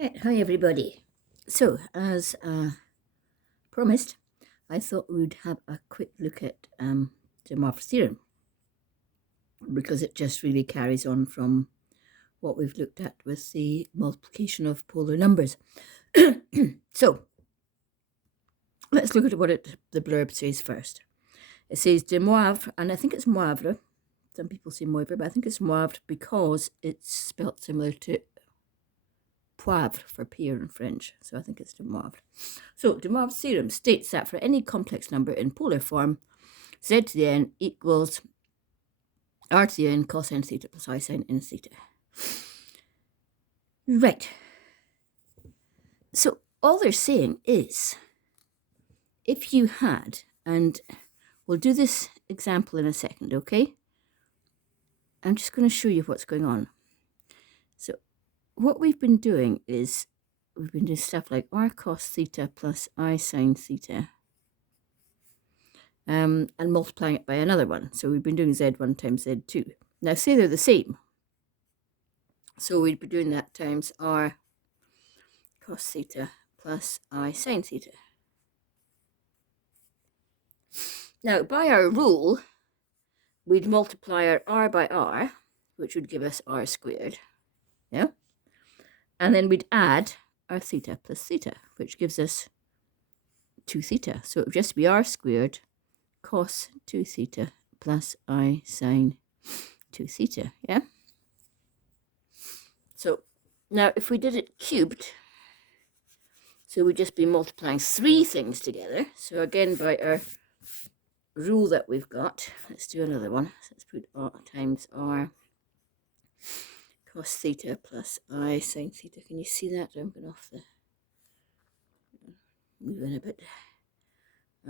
Right, hi everybody. So, as promised, I thought we'd have a quick look at the Moivres theorem, because it just really carries on from what we've looked at with the multiplication of polar numbers. So, let's look at what the blurb says first. It says de Moivre, and I think it's Moivre. Some people say Moivre, but I think it's Moivre because it's spelt similar to poivre for pear in French, so I think it's de Moivre. So de Moivre's theorem states that for any complex number in polar form, z to the n equals r to the n cos n theta plus I sin n theta. Right. So all they're saying is, if you had, and we'll do this example in a second, okay? I'm just going to show you what's going on. So what we've been doing is we've been doing stuff like r cos theta plus I sin theta, and multiplying it by another one. So we've been doing z1 times z2. Now say they're the same. So we'd be doing that times r cos theta plus I sin theta. Now by our rule, we'd multiply our r by r, which would give us r squared. Yeah? And then we'd add our theta plus theta, which gives us 2 theta. So it would just be r squared cos 2 theta plus I sin 2 theta, yeah? So now if we did it cubed, so we'd just be multiplying 3 things together. So again, by our rule that we've got, let's do another one. So let's put r times r cos theta plus I sin theta. Can you see that? I'm going off the, move in a bit.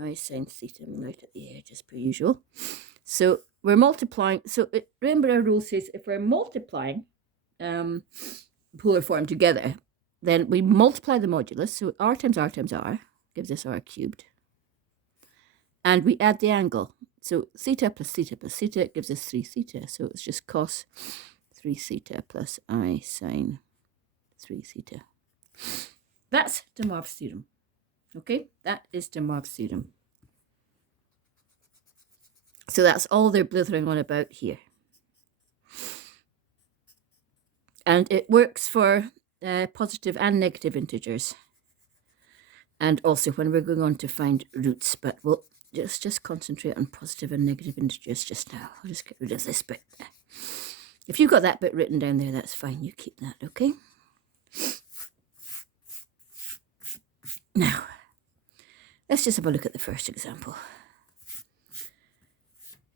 I sin theta, I'm out at the edge as per usual. So we're multiplying. So remember our rule says if we're multiplying polar form together, then we multiply the modulus. So r times r times r gives us r cubed. And we add the angle. So theta plus theta plus theta gives us 3 theta. So it's just cos 3 theta plus I sin 3 theta. That's de Moivre's theorem. Okay, that is de Moivre's theorem. So that's all they're blithering on about here. And it works for positive and negative integers. And also when we're going on to find roots, but we'll just concentrate on positive and negative integers just now. I'll just get rid of this bit. If you've got that bit written down there, that's fine. You keep that, okay? Now, let's just have a look at the first example.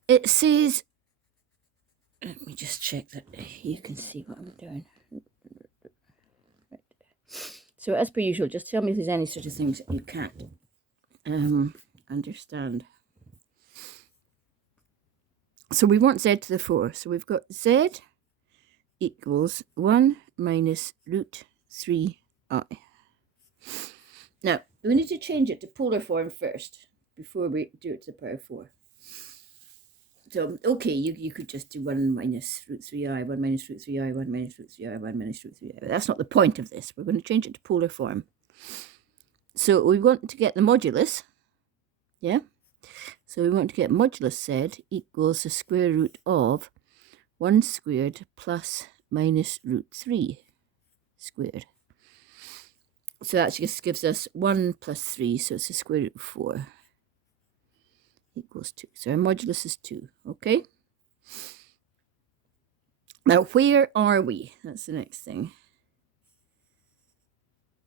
It says, let me just check that you can see what I'm doing. Right. So as per usual, just tell me if there's any sort of things that you can't understand. So we want z to the 4. So we've got z equals 1 minus root 3i. Now, we need to change it to polar form first before we do it to the power 4. So, okay, you could just do 1 minus root 3i, 1 minus root 3i, 1 minus root 3i, 1 minus root 3i. But that's not the point of this. We're going to change it to polar form. So we want to get the modulus, yeah? So we want to get modulus z equals the square root of 1 squared plus minus root 3 squared. So that just gives us 1 plus 3, so it's the square root of 4 equals 2. So our modulus is 2, okay? Now, where are we? That's the next thing.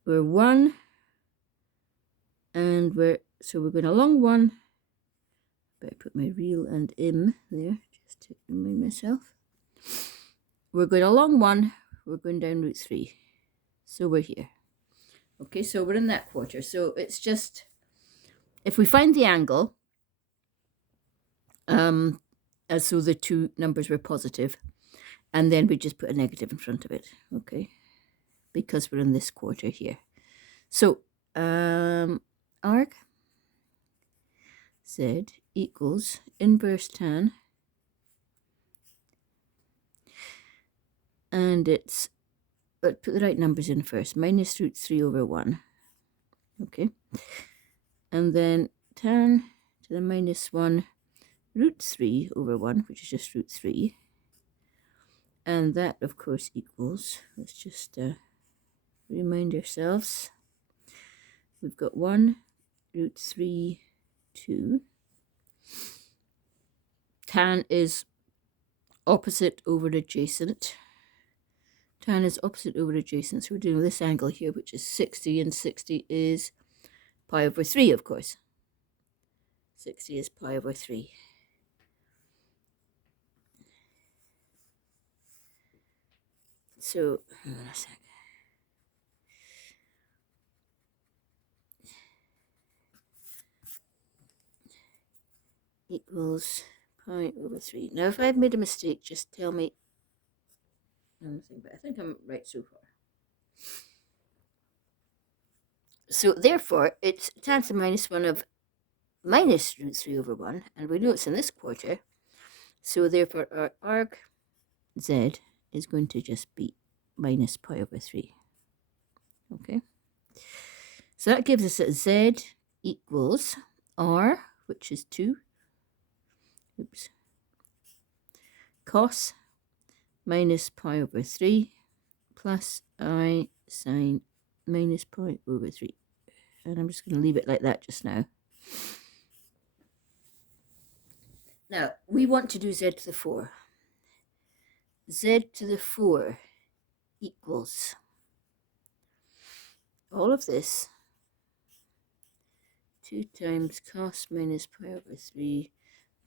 We're 1, and we're going along 1. Better put my real and im there, just to remind myself. We're going along 1, we're going down root 3. So we're here. Okay, so we're in that quarter. So it's just, if we find the angle, as though the two numbers were positive, and then we just put a negative in front of it, okay, because we're in this quarter here. So arg z equals inverse tan, and it's let's put the right numbers in first. Minus root 3 over 1. Okay. And then tan to the minus 1 root 3 over 1, which is just root 3. And that, of course, equals, let's just remind ourselves, we've got 1 root 3, 2. Tan is opposite over adjacent. Tan is opposite over adjacent, so we're doing this angle here, which is 60, and 60 is pi over 3, of course. 60 is pi over 3. So, hang on a sec. Equals pi over 3. Now, if I've made a mistake, just tell me. But I think I'm right so far. So, therefore, it's tan to the minus 1 of minus root 3 over 1, and we know it's in this quarter. So, therefore, our arg z is going to just be minus pi over 3. Okay? So, that gives us that z equals r, which is 2. Oops. Cos minus pi over 3 plus I sine minus pi over 3. And I'm just going to leave it like that just now. Now, we want to do z to the 4. Z to the 4 equals all of this, 2 times cos minus pi over 3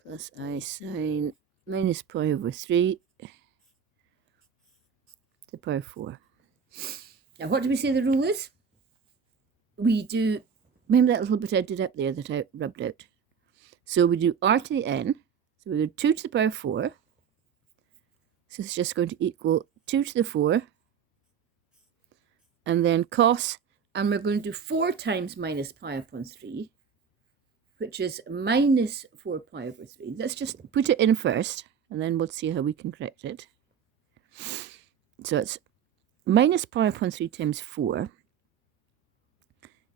plus I sine minus pi over 3 to the power 4. Now, what do we say the rule is? We do, remember that little bit I did up there that I rubbed out? So we do r to the n, so we do 2 to the power 4. So it's just going to equal 2 to the 4. And then cos, and we're going to do 4 times minus pi upon 3, which is minus 4 pi over 3. Let's just put it in first, and then we'll see how we can correct it. So it's minus pi upon 3 times 4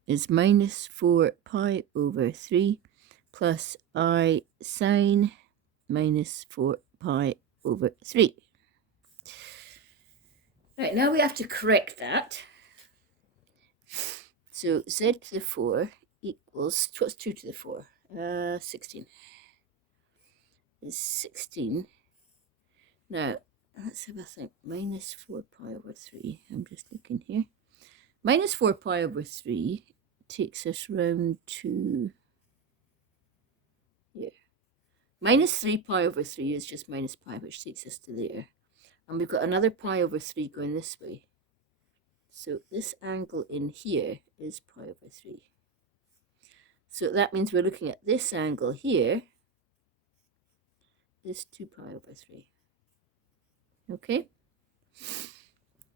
is minus 4 pi over 3 plus I sine minus 4 pi over 3. Right, now we have to correct that. So z to the 4 equals, what's 2 to the 4? 16. Is 16. Now, let's have a think. Minus 4 pi over 3. I'm just looking here. Minus 4 pi over 3 takes us round to here. Minus 3 pi over 3 is just minus pi, which takes us to there. And we've got another pi over 3 going this way. So this angle in here is pi over 3. So that means we're looking at this angle here is 2 pi over 3. Okay?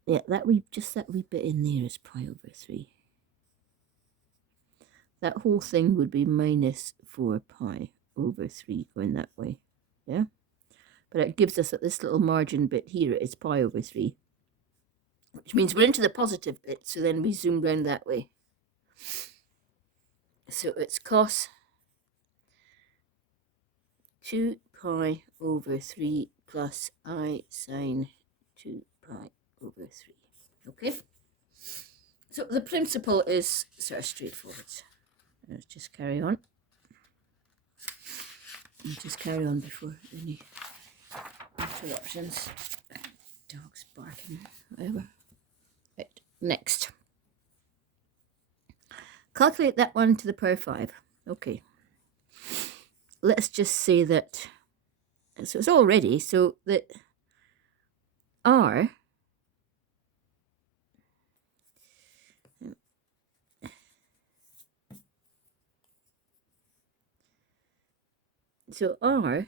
Yeah, that wee bit in there is pi over 3. That whole thing would be minus 4 pi over 3 going that way. Yeah? But it gives us that this little margin bit here is pi over 3. Which means we're into the positive bit, so then we zoom round that way. So it's cos 2 pi over 3 plus I sine 2 pi over 3. Okay? So the principle is sort of straightforward. Let's just carry on. Just carry on before any interruptions. Dogs barking, whatever. Right, next. Calculate that one to the power 5. Okay. Let's just say that, so it's all ready, so that r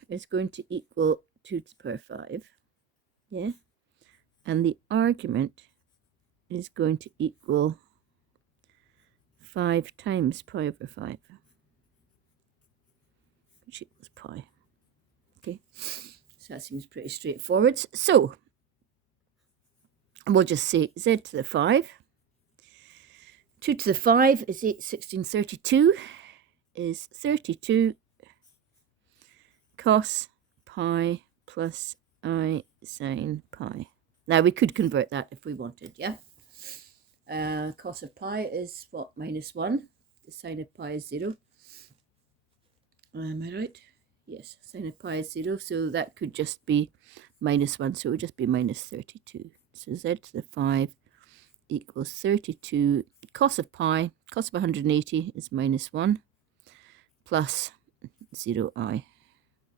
is going to equal 2 to the power 5, yeah? And the argument is going to equal 5 times pi over 5, which equals pi. Okay, so that seems pretty straightforward. So And we'll just say z to the 5. 2 to the 5 is 8, 16, 32 is 32 cos pi plus I sine pi. Now we could convert that if we wanted, yeah? Cos of pi is what? Minus 1. The sine of pi is 0. Am I right? Yes, sine of pi is 0, so that could just be minus 1, so it would just be minus 32. So z to the 5 equals 32 cos of pi, cos of 180 is minus 1, plus 0I,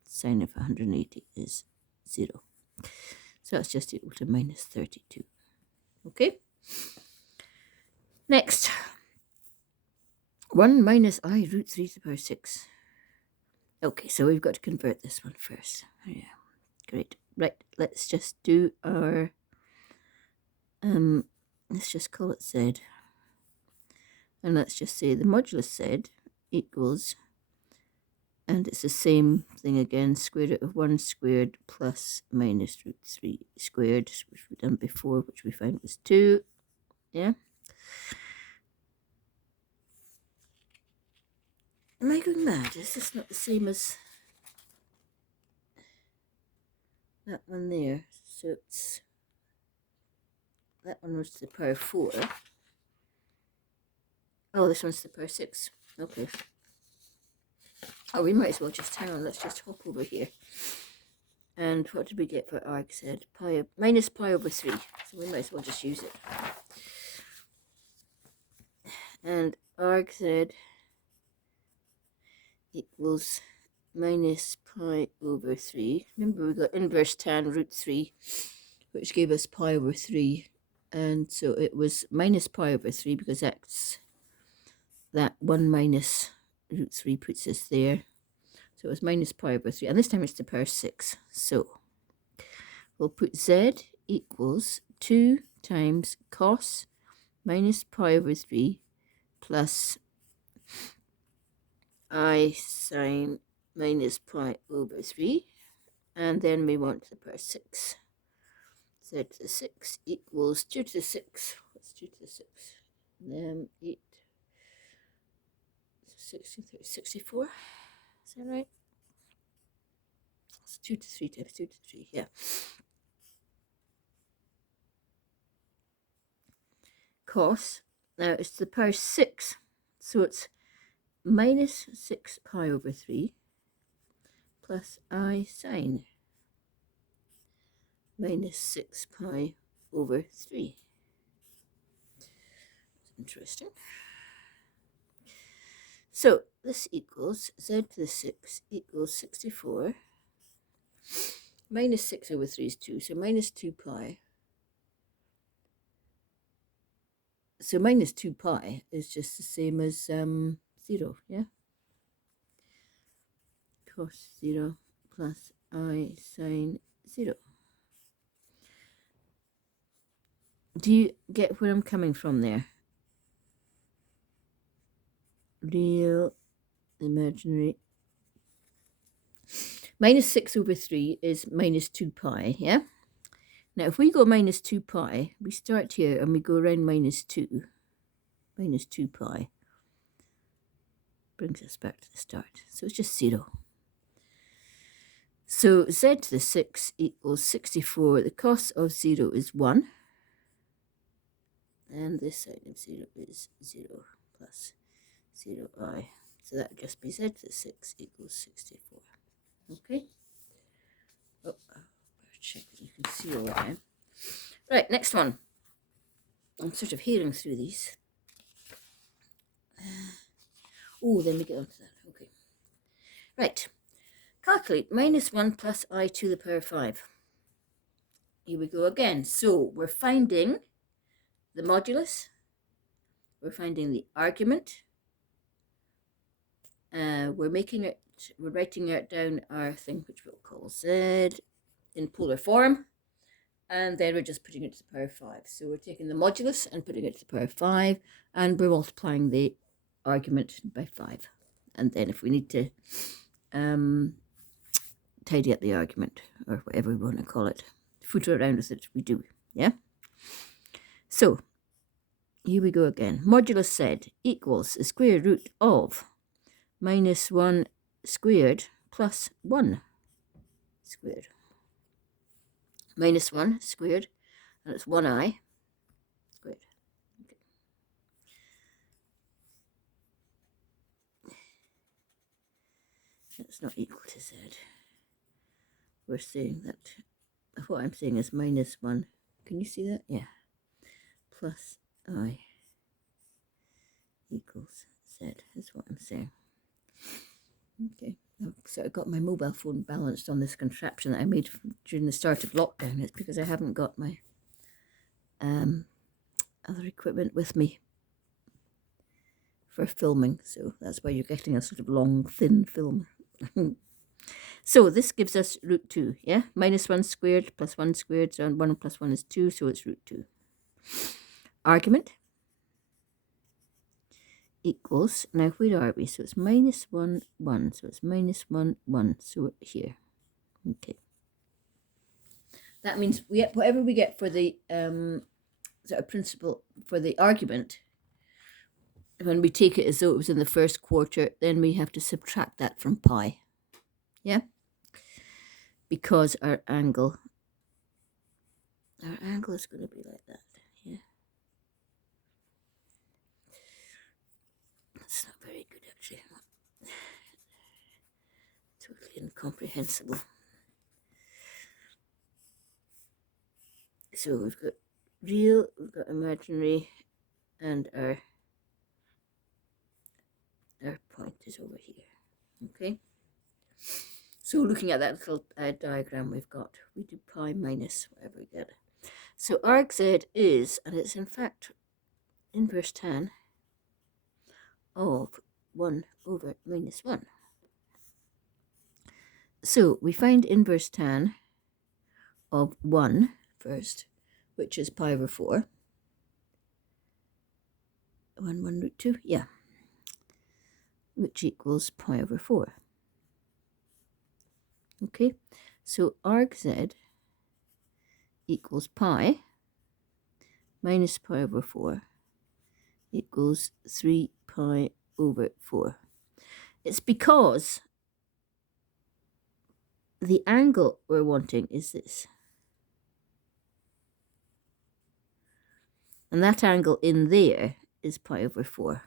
sine of 180 is 0. So that's just equal to minus 32. Okay? Next, 1 minus I root 3 to the power 6. Okay, so we've got to convert this one first. Yeah, great. Right, let's just do our, let's just call it Z. And let's just say the modulus Z equals, and it's the same thing again, square root of 1 squared plus minus root 3 squared, which we've done before, which we found was 2. Yeah? Am I going mad? Is this not the same as that one there? So it's, that one was to the power 4. Oh, this one's to the power 6. Okay. Oh, we might as well just, hang on, let's just hop over here. And what did we get for arg z? Minus pi over 3. So we might as well just use it. And arg z equals minus pi over 3. Remember, we got inverse tan root 3, which gave us pi over 3. And so it was minus pi over 3 because that's that 1 minus root 3 puts us there. So it was minus pi over 3. And this time it's to the power 6. So we'll put z equals 2 times cos minus pi over 3 plus I sine minus pi over 3. And then we want the power 6. Z to the 6 equals 2 to the 6. What's 2 to the 6? 8, 16, 30, 64. Is that right? It's 2 to 3 times 2 to 3, yeah. Cos, now it's to the power 6, so it's minus 6 pi over 3 plus I sine minus 6 pi over 3. Interesting. So this equals z to the 6 equals 64 minus 6 over 3 is 2, so minus 2 pi. So minus 2 pi is just the same as 0, yeah? Cos 0 plus I sine 0. Do you get where I'm coming from there? Real, imaginary. Minus 6 over 3 is minus 2 pi, yeah? Now, if we go minus 2 pi, we start here and we go around minus 2 pi. Brings us back to the start. So it's just 0. So z to the 6 equals 64. The cos of 0 is 1. And this side of 0 is 0 plus 0i. So that would just be z to the 6 equals 64. Okay? Oh, better check that you can see all that. Right, next one. I'm sort of hearing through these. Oh, then we get on to that. Okay. Right. Calculate minus 1 plus I to the power 5. Here we go again. So we're finding the modulus. We're finding the argument. We're writing it down our thing, which we'll call z in polar form. And then we're just putting it to the power 5. So we're taking the modulus and putting it to the power 5. And we're multiplying the argument by 5. And then if we need to tidy up the argument, or whatever we want to call it, footer around with it, we do, yeah? So here we go again. Modulus z equals the square root of minus 1 squared plus 1 squared. Minus 1 squared, and it's 1i squared. Okay. That's not equal to z. We're saying that, what I'm saying is minus 1. Can you see that? Yeah. Plus I equals z is what I'm saying. Okay. So I got my mobile phone balanced on this contraption that I made during the start of lockdown. It's because I haven't got my other equipment with me for filming, so that's why you're getting a sort of long, thin film. So this gives us root 2, yeah? Minus 1 squared plus 1 squared, so 1 plus 1 is 2, so it's root 2. Argument equals, now where are we? So it's minus 1, 1, so it's minus 1, 1, so we're here. Okay. That means whatever we get for the sort of principle for the argument, when we take it as though it was in the first quarter, then we have to subtract that from pi. Yeah? Because our angle is going to be like that. Yeah. That's not very good, actually. Totally incomprehensible. So we've got real, we've got imaginary, and our point is over here. Okay. So looking at that little diagram we've got, we do pi minus whatever we get. So arg z is, and it's in fact inverse tan of 1 over minus 1. So we find inverse tan of 1 first, which is pi over 4. 1 root 2, yeah, which equals pi over 4. Okay, so arg z equals pi minus pi over 4 equals 3 pi over 4. It's because the angle we're wanting is this. And that angle in there is pi over 4.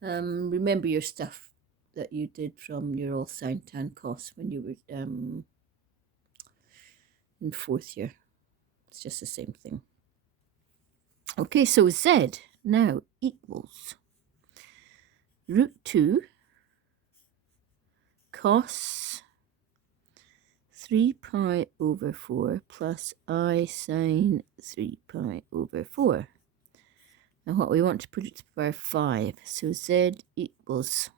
Remember your stuff that you did from your all sine tan cos when you were in 4th year. It's just the same thing. Okay, so z now equals root 2 cos 3 pi over 4 plus I sine 3 pi over 4. Now what we want to put it to the power 5. So z equals,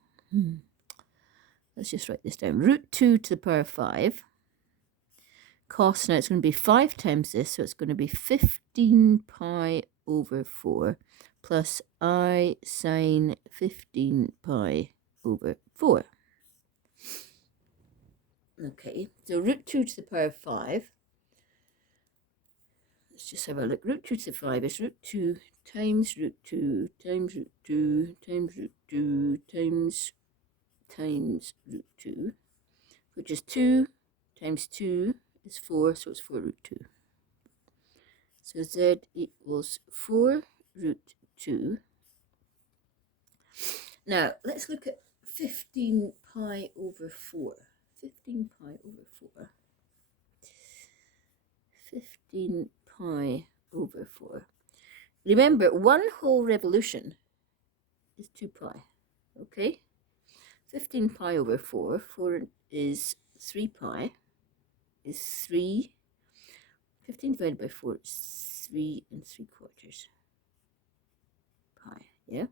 let's just write this down, root 2 to the power 5. Cos, now it's going to be 5 times this, so it's going to be 15 pi over 4 plus I sine 15 pi over 4. Okay, so root 2 to the power 5. Let's just have a look. Root 2 to the 5 is root 2 times root 2 times root 2 times root 2 times root 2, which is 2 times 2 is 4, so it's 4 root 2. So z equals 4 root 2. Now, let's look at 15 pi over 4. 15 pi over 4. 15 pi over 4. Remember, 1 whole revolution is 2 pi. Okay? 15 pi over 4. 4 is 3 pi. Is 3. 15 divided by 4 is 3 3/4 pi. Yeah?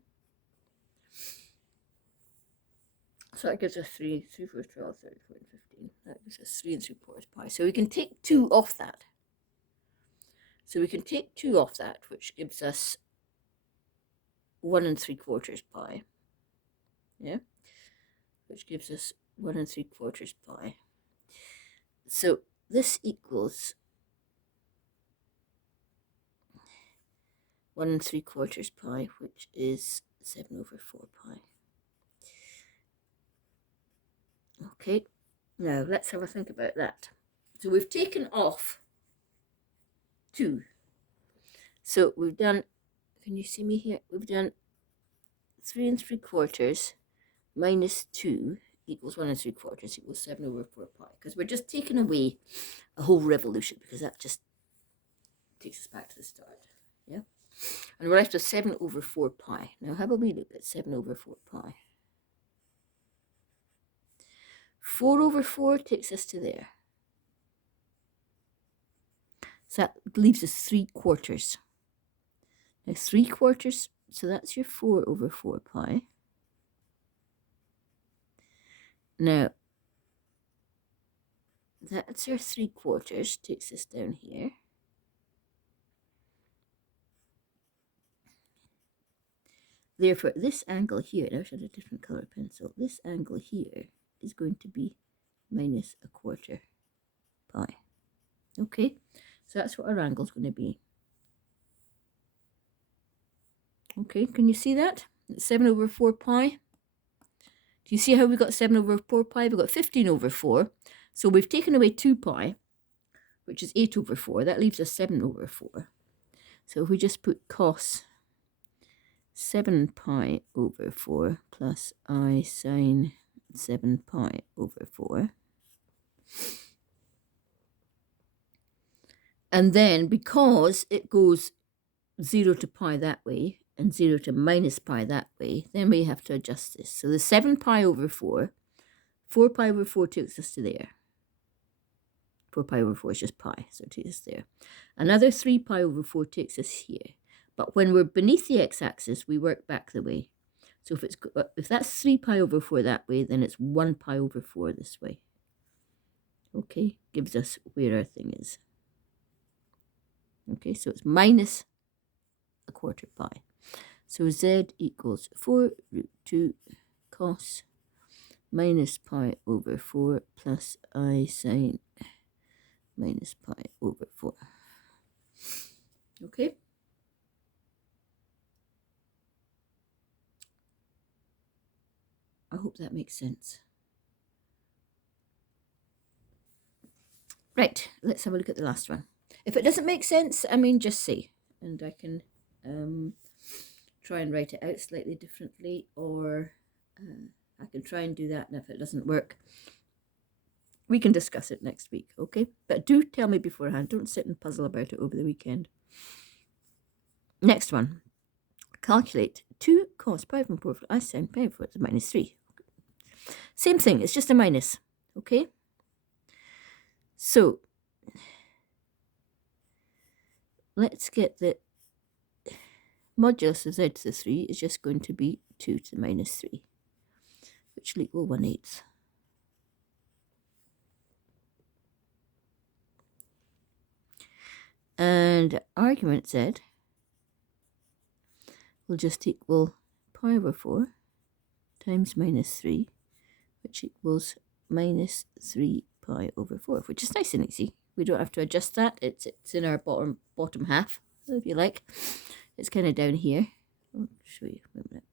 So that gives us 3, 3, 4, 12, 34, 15. That gives us 3 3/4 pi. So we can take 2 off that. So we can take 2 off that, which gives us 1 3/4 pi. Yeah? Which gives us 1 3/4 pi. So this equals 1 3/4 pi, which is 7 over 4 pi. Okay, now let's have a think about that. So we've taken off 2. So we've done, can you see me here? We've done 3 3/4 minus 2 equals 1 3/4 equals 7 over 4 pi. Because we're just taking away a whole revolution, because that just takes us back to the start. Yeah? And we're left with 7 over 4 pi. Now have a wee look at 7 over 4 pi. 4 over 4 takes us to there. So that leaves us 3/4. Now 3/4, so that's your 4 over 4 pi. Now, that's your 3/4, takes us down here. Therefore, this angle here, now I should have a different color pencil, this angle here is going to be minus 1/4 pi. Okay, so that's what our angle is going to be. Okay, can you see that? It's 7 over 4 pi. Do you see how we got 7 over 4 pi? We've got 15 over 4. So we've taken away 2 pi, which is 8 over 4. That leaves us 7 over 4. So if we just put cos 7 pi over 4 plus I sine 7 pi over 4. And then because it goes 0 to pi that way and 0 to minus pi that way, then we have to adjust this. So the 7 pi over 4, 4 pi over 4 takes us to there. 4 pi over 4 is just pi, so it takes us there. Another 3 pi over 4 takes us here. But when we're beneath the x-axis, we work back the way. So if that's 3 pi over 4 that way, then it's 1 pi over 4 this way. Okay, gives us where our thing is. Okay, so it's minus 1/4 pi. So z equals 4 root 2 cos minus pi over 4 plus I sine minus pi over 4. Okay. I hope that makes sense. Right, let's have a look at the last one. If it doesn't make sense, I mean, just say, and I can try and write it out slightly differently, or I can try and do that, and if it doesn't work, we can discuss it next week, okay? But do tell me beforehand. Don't sit and puzzle about it over the weekend. Next one. Calculate 2 cos pi over 4 I sine pi over 4 is minus 3. Same thing, it's just a minus, okay? So, let's get the modulus of z to the 3 is just going to be 2 to the minus 3, which will equal 1/8. And argument z will just equal pi over 4 times minus 3, which equals minus 3 pi over 4, which is nice and easy. We don't have to adjust that. It's in our bottom half, if you like. It's kind of down here. I'll show you a minute.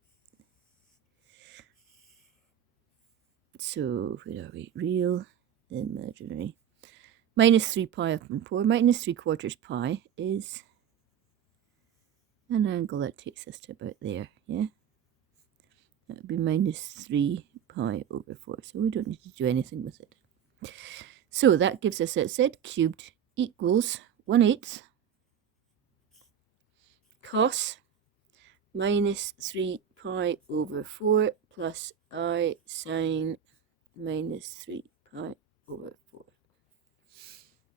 So, where are we? Real, imaginary. Minus 3 pi upon 4 minus 3/4 pi is an angle that takes us to about there, yeah? That would be minus 3 pi over 4, so we don't need to do anything with it. So that gives us that z cubed equals 1/8 cos minus 3 pi over 4 plus I sine minus 3 pi over 4.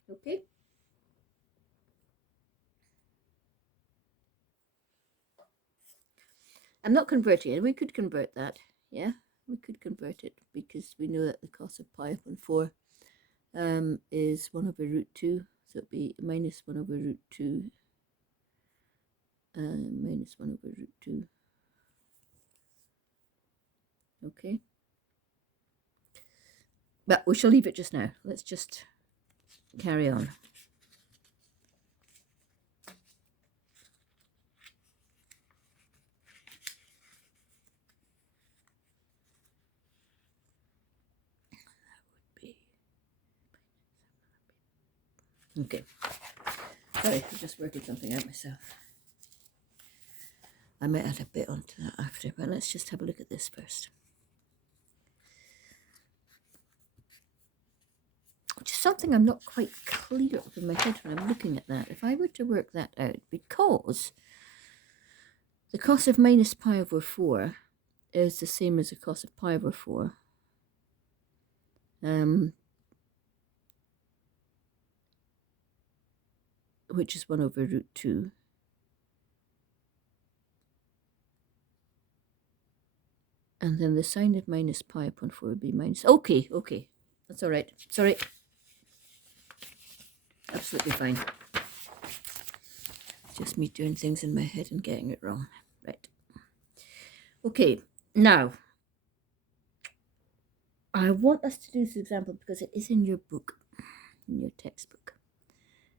Okay? I'm not converting it. We could convert that, yeah? We could convert it because we know that the cos of pi upon 4 is 1 over root 2. So it would be minus 1 over root 2 minus 1 over root 2. Okay? But we shall leave it just now. Let's just carry on. Okay. Sorry, I'm just working something out myself. I might add a bit onto that after, but let's just have a look at this first. Which is something I'm not quite clear up in my head when I'm looking at that. If I were to work that out, because the cos of minus pi over 4 is the same as the cos of pi over 4. Which is 1 over root 2. And then the sine of minus pi upon 4 would be minus... Okay. That's all right. Sorry. Absolutely fine. It's just me doing things in my head and getting it wrong. Right. Okay. Now, I want us to do this example because it is in your book, in your textbook.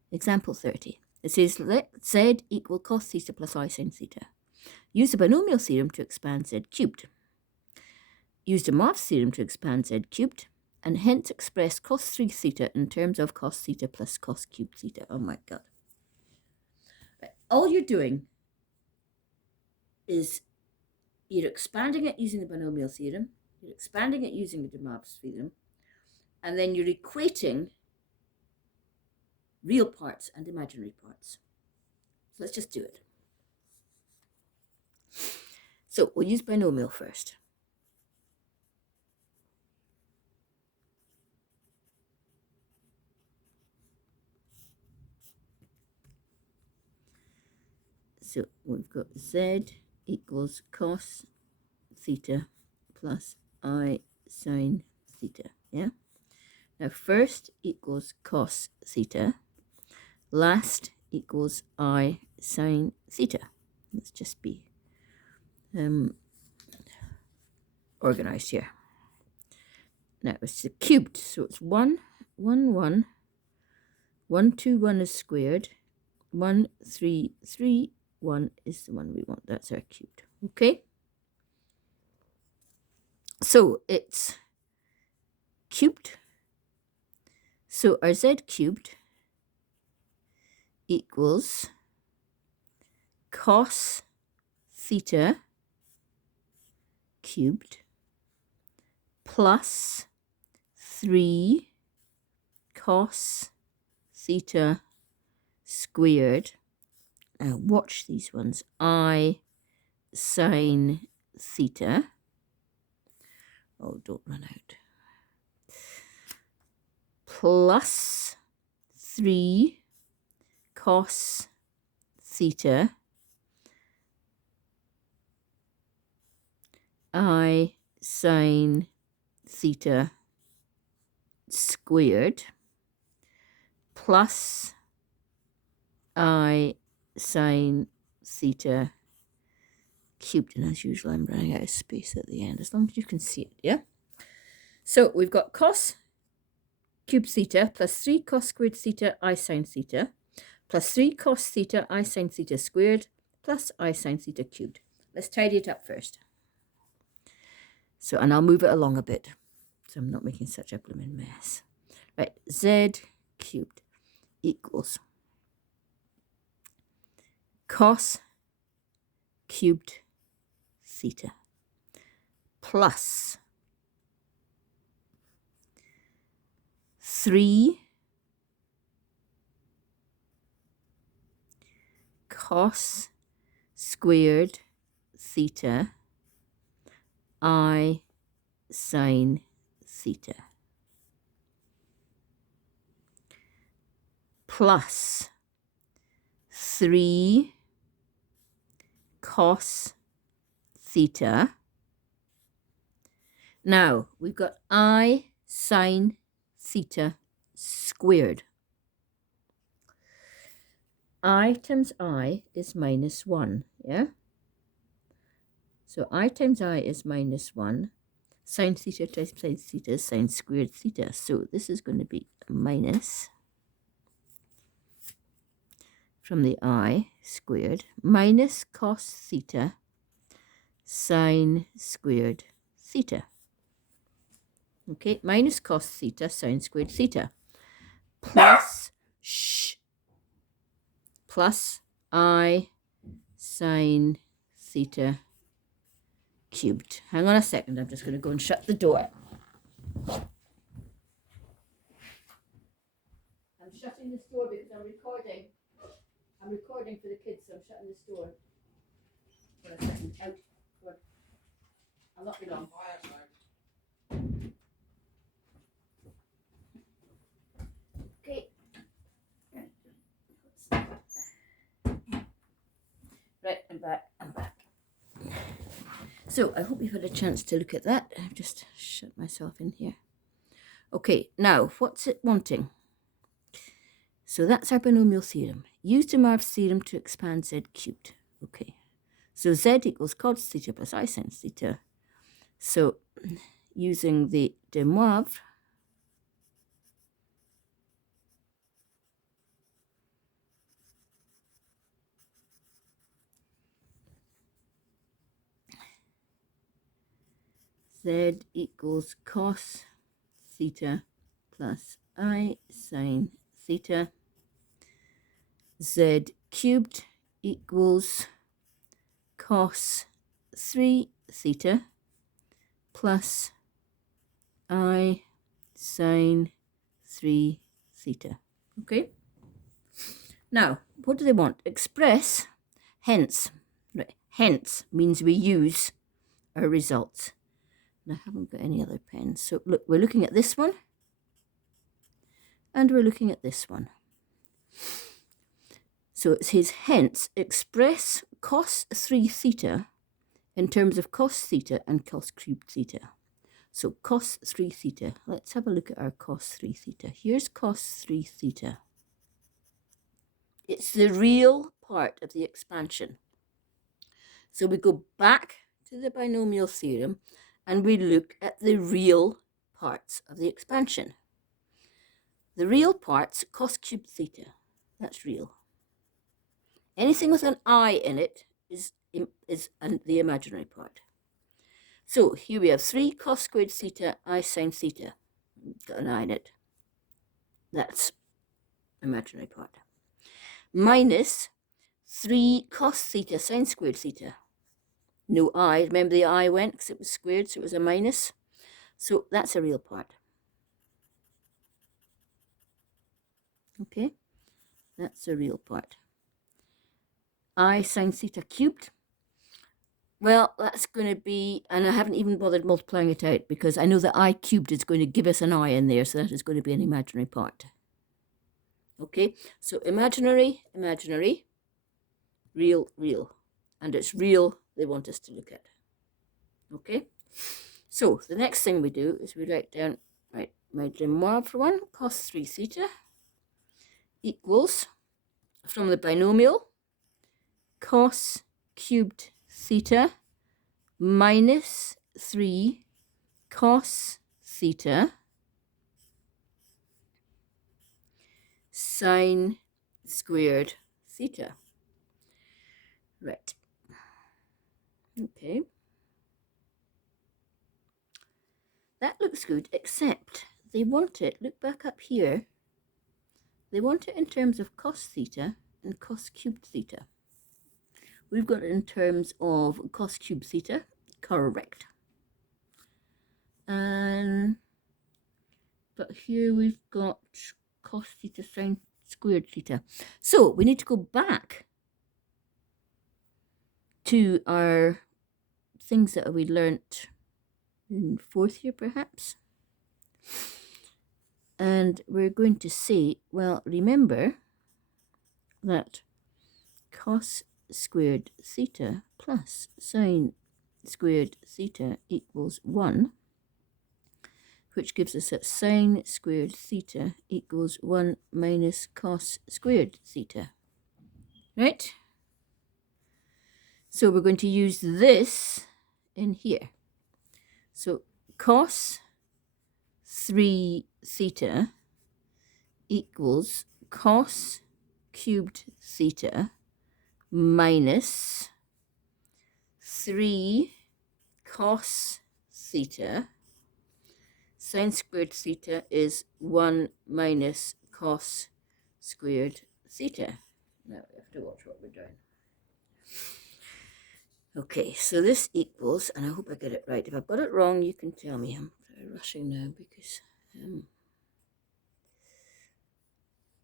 Example 30. It says, let z equal cos theta plus I sin theta. Use the binomial theorem to expand z cubed. Use the Moivres theorem to expand z cubed, and hence express cos 3 theta in terms of cos theta plus cos cubed theta. Oh my God. Right. All you're doing is you're expanding it using the binomial theorem, you're expanding it using the Moivres theorem, and then you're equating real parts and imaginary parts. So let's just do it. So we'll use binomial first. So we've got z equals cos theta plus I sin theta, yeah? Now first equals cos theta, last equals I sin theta. Let's just be organized here. Now it's the cubed, so it's 1, 1, 1, 1, 2, 1 is squared, 1, 3, 3, 1 is the one we want. That's our cubed. Okay? So it's cubed. So our z cubed equals cos theta cubed plus 3 cos theta squared. Now watch these ones. I sin theta. Oh, don't run out. Plus 3 cos theta I sin theta squared plus I sin theta cubed. And as usual, I'm running out of space at the end, as long as you can see it, yeah? So we've got cos cubed theta plus 3 cos squared theta I sin theta plus 3 cos theta I sin theta squared plus I sin theta cubed. Let's tidy it up first. So, and I'll move it along a bit so I'm not making such a blooming mess. Right, z cubed equals cos cubed theta plus 3 cos squared theta I sin theta plus 3 cos theta. Now we've got I sin theta squared. I times I is minus 1, yeah? So I times I is minus 1. Sine theta times sine theta is sine squared theta. So this is going to be minus from the I squared minus cos theta sine squared theta. Okay, minus cos theta sine squared theta plus plus I sine theta cubed. Hang on a second, I'm just going to go and shut the door. I'm shutting this door because I'm recording. I'm recording for the kids, so I'm shutting this door. For a second. Out. Go on. I'll not be long. Okay. Right, I'm back. So I hope you've had a chance to look at that. I've just shut myself in here. Okay, now what's it wanting? So that's our binomial theorem. Use de Moivre's theorem to expand z cubed. Okay, so z equals cos theta plus I sin theta. So using the de Moivre, z equals cos theta plus I sin theta. Z cubed equals cos 3 theta plus I sine 3 theta. Okay? Now, what do they want? Express, hence. Right, hence means we use our results. And I haven't got any other pens. So look, we're looking at this one. And we're looking at this one. So it says, hence, express cos 3 theta in terms of cos theta and cos cubed theta. So cos 3 theta. Let's have a look at our cos 3 theta. Here's cos 3 theta. It's the real part of the expansion. So we go back to the binomial theorem and we look at the real parts of the expansion. The real parts, cos cubed theta, that's real. Anything with an I in it is the imaginary part. So here we have 3 cos squared theta I sine theta. Got an I in it. That's imaginary part. Minus 3 cos theta sine squared theta. No I. Remember the I went because it was squared, so it was a minus. So that's a real part. Okay, that's a real part. I sine theta cubed. Well, that's going to be, and I haven't even bothered multiplying it out because I know that I cubed is going to give us an I in there, so that is going to be an imaginary part. Okay, so imaginary, imaginary, real, real. And it's real they want us to look at. Okay, so the next thing we do is we write down, right, my de Moivre one, cos 3 theta equals, from the binomial, cos cubed theta minus 3 cos theta sine squared theta. Right. Okay. That looks good, except they want it, look back up here, they want it in terms of cos theta and cos cubed theta. We've got it in terms of cos cubed theta, correct. But here we've got cos theta sine squared theta. So we need to go back to our things that we learnt in 4th year perhaps. And we're going to say, well, remember that cos squared theta plus sine squared theta equals 1, which gives us that sine squared theta equals 1 minus cos squared theta. Right? So we're going to use this in here. So cos 3 theta equals cos cubed theta minus 3 cos theta. Sine squared theta is 1 minus cos squared theta. Now we have to watch what we're doing. Okay, so this equals, and I hope I get it right. If I've got it wrong, you can tell me. I'm rushing now because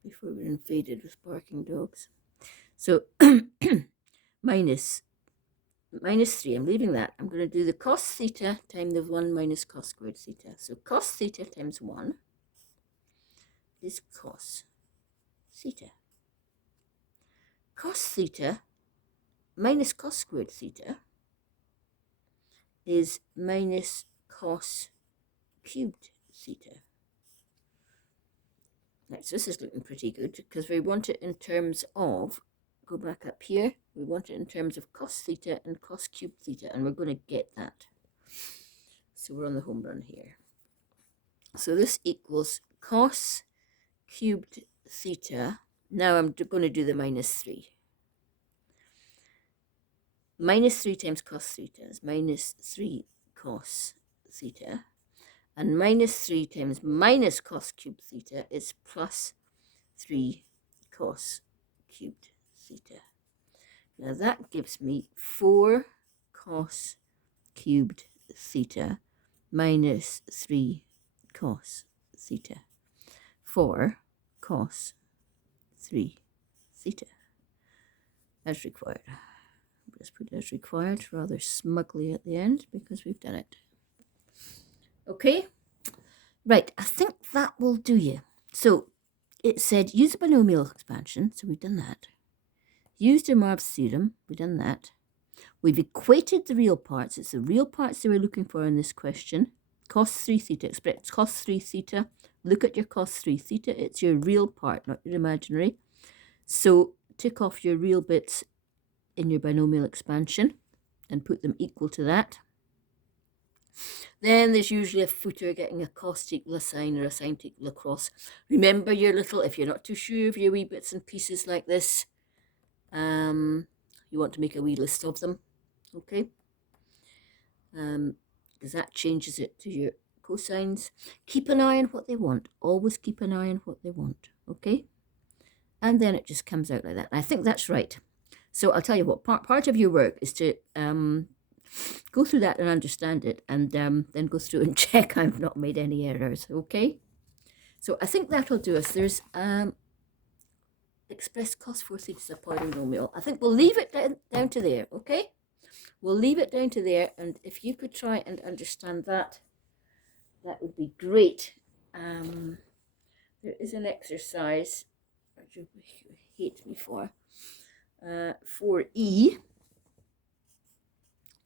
before we're invaded with barking dogs. So minus 3, I'm leaving that. I'm going to do the cos theta times the 1 minus cos squared theta. So cos theta times 1 is cos theta. Cos theta minus cos squared theta is minus cos cubed theta. Right, so this is looking pretty good because we want it in terms of, go back up here, we want it in terms of cos theta and cos cubed theta, and we're going to get that. So we're on the home run here. So this equals cos cubed theta. Now I'm going to do the minus 3. Minus 3 times cos theta is minus 3 cos theta. And minus 3 times minus cos cubed theta is plus 3 cos cubed theta. Now that gives me 4 cos cubed theta minus 3 cos theta. 4 cos 3 theta as required. Just put as required rather smugly at the end because we've done it. Okay, right, I think that will do you. So it said use a binomial expansion, so we've done that. Use the Moivres theorem, we've done that. We've equated the real parts. It's the real parts that we're looking for in this question. Cos 3 theta, express cos 3 theta. Look at your cos 3 theta. It's your real part, not your imaginary. So tick off your real bits in your binomial expansion and put them equal to that. Then there's usually a footer getting a cos to equal a sine or a sine to equal a cos. Remember your little, if you're not too sure of your wee bits and pieces like this, you want to make a wee list of them, okay? Because that changes it to your cosines. Keep an eye on what they want. Always keep an eye on what they want, okay? And then it just comes out like that. And I think that's right. So I'll tell you what, part of your work is to go through that and understand it, and then go through and check I've not made any errors, okay? So I think that'll do us. There's express cos 4 theta is a polynomial. I think we'll leave it down to there, okay? We'll leave it down to there, and if you could try and understand that, that would be great. There is an exercise, which you hate me for 4E.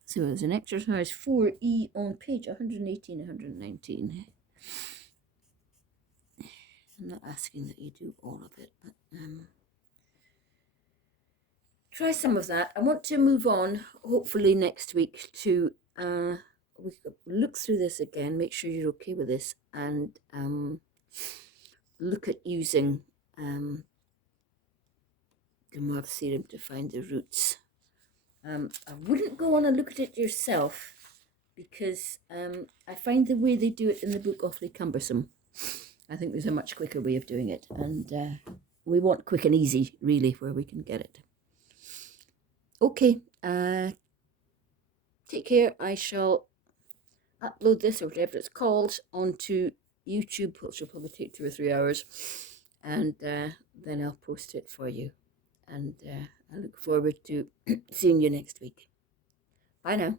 So there's an exercise 4E on page 118, 119. I'm not asking that you do all of it, but try some of that. I want to move on, hopefully next week, to we look through this again, make sure you're okay with this, and look at using the Moivres theorem to find the roots. I wouldn't go on and look at it yourself because I find the way they do it in the book awfully cumbersome. I think there's a much quicker way of doing it, and we want quick and easy, really, where we can get it. Okay, take care. I shall upload this, or whatever it's called, onto YouTube, which will probably take 2 or 3 hours, and then I'll post it for you. And I look forward to seeing you next week. Bye now.